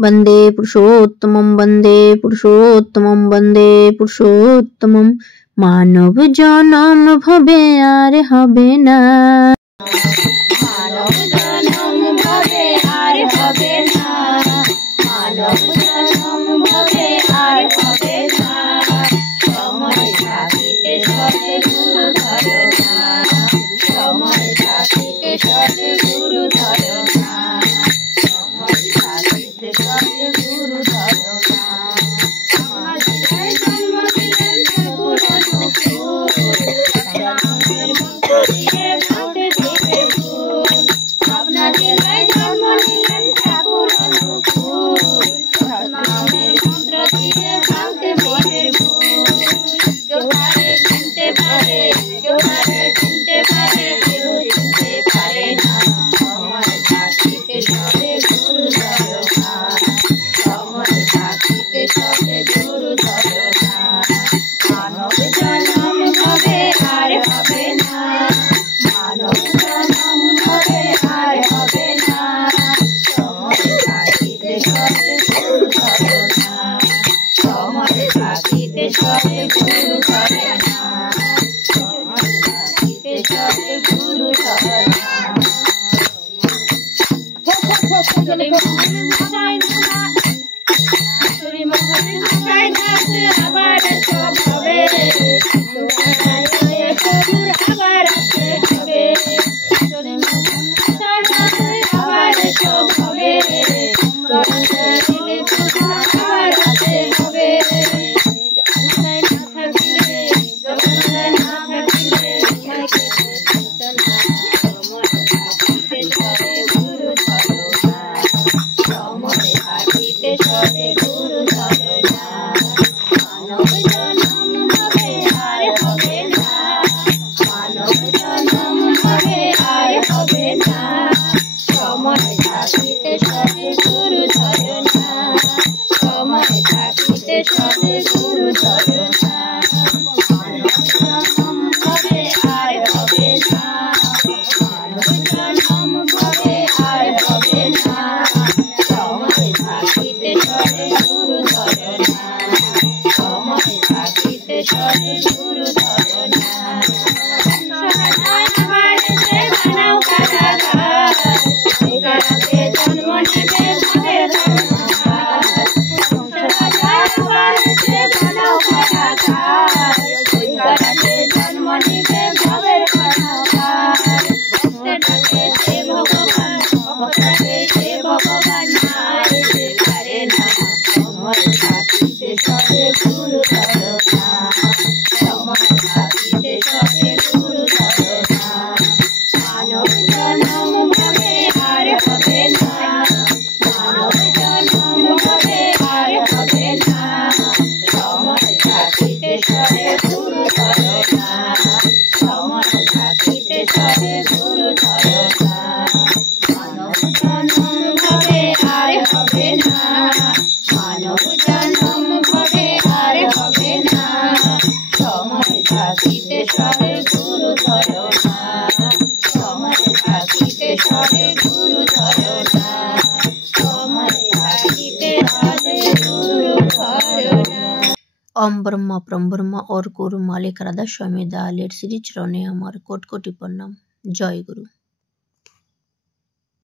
वंदे पुरुषोत्तमं वंदे पुरुषोत्तमं वंदे पुरुषोत्तमं। मानव जन्म भवे आर हबे ना, मानव जन्म भवे आर हबे ना, मानव जन्म भवे आर हबे ना। समय থাকিতে সদ্গুরু ধরো না, সময় থাকিতে সদ্গুরু ধরো না, সময় থাকিতে সদ্গুরু ধরো না। আমার জন্ম দিলেন ঠাকুর অনুকূল, রামের মন্ত্র দিয়ে ভাঙতে দিবে ভুল। আপনার জেলায় জন্ম নিলেন ঠাকুর অনুকূল, রামের মন্ত্র দিয়ে ভাঙতে দিবে ভুল। কেউ পারে চিনতে পারে, কেউ পারে চিনতে পারে, কেউ চিনতে পারে না। সময় থাকিতে সদ্গুরু ধরো না, সময় থাকিতে সদ্গুরু ধরো না। মানব জন্ম ভবে আর হবে না, মানব জন্ম ভবে আর হবে না। সময় থাকিতে সদ্গুরু ধরো না, সময় থাকিতে সদ্গুরু ধরো না, সময় থাকিতে সদ্গুরু ধরো না। আবার সব হবে, আবার আসতে হবে, আবার সব হবে, আবার আসতে হবে। না থাকিলে সদ্গুরু ধরো না, সময় থাকিতে সদ্গুরু ধরো না। মানব জন্ম ভবে আর হবে না, মানব জন্ম ভবে আর হবে না। সময় থাকিতে সদ্গুরু ধরো না, সময় থাকিতে সদ্গুরু ধরো না। মানব জন্ম ভবে আর হবে না, মানব জন্ম ভবে আর হবে না। সময় থাকিতে সদ্গুরু ধরো না, সময় থাকিতে সদ্গুরু ধরো না। আবার এসে বানাও কারাগার, এই কারাতে জন্ম নিবে ভবের ধর্মভার। আবার এসে বানাও কারাগার, ওই কারাতে জন্ম নিবে ভবের ধর্মভার। ভক্তটাকে সে ভগবান, ভক্তটাকে সে ভগবান না যেতে পারে না। সময় থাকিতে সদ্গুরু ধরো না, সময় থাকিতে সদ্গুরু ধরো না। মানব জন্ম ভবে আর হবে না, মানব জন্ম ভবে আর হবে না। সময় থাকিতে সদ্গুরু ধরো না, সময় থাকিতে সদ্গুরু ধরো না। মানব জন্ম ভবে আর হবে না, মানব জন্ম ভবে আর হবে না। সময় থাকিতে সদ্গুরু ধরো না, সময় থাকিতে সদ্গুরু ধরো না, সময় থাকিতে সদ্গুরু ধরো না। ओम ब्रह्मा परम ब्रह्मा और गुरु मालिक राधा स्वामी दयालेर श्री चरणे আমার কোটি কোটি প্রণাম। জয় গুরু।